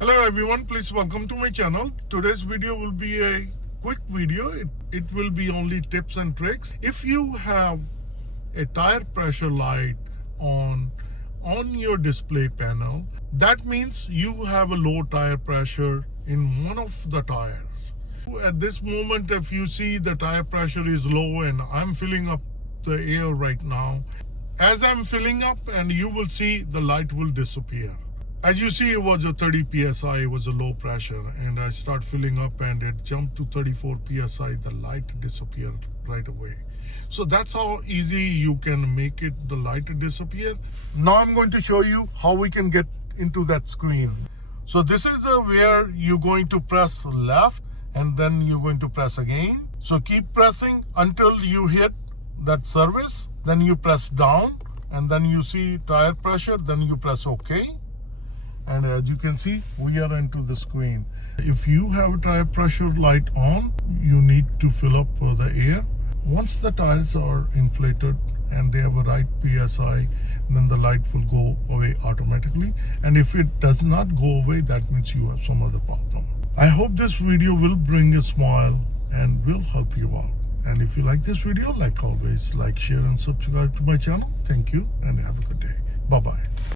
Hello everyone, please welcome to my channel. Today's video will be a quick video. It will be only tips and tricks. If you have a tire pressure light on your display panel, that means you have a low tire pressure in one of the tires. At this moment, if you see the tire pressure is low and I'm filling up the air right now, as I'm filling up, and you will see the light will disappear. As you see, it was a 30 psi, it was a low pressure, and I start filling up and it jumped to 34 psi. The light disappeared right away. So that's how easy you can make it, the light to disappear. Now I'm going to show you how we can get into that screen. So this is where you're going to press left and then you're going to press again. So keep pressing until you hit that service. Then you press down and then you see tire pressure. Then you press OK. And as you can see, we are into the screen. If you have a tire pressure light on, you need to fill up the air. Once the tires are inflated and they have a right PSI, then the light will go away automatically. And if it does not go away, that means you have some other problem. I hope this video will bring a smile and will help you out. And if you like this video, like always, like, share and subscribe to my channel. Thank you and have a good day. Bye-bye.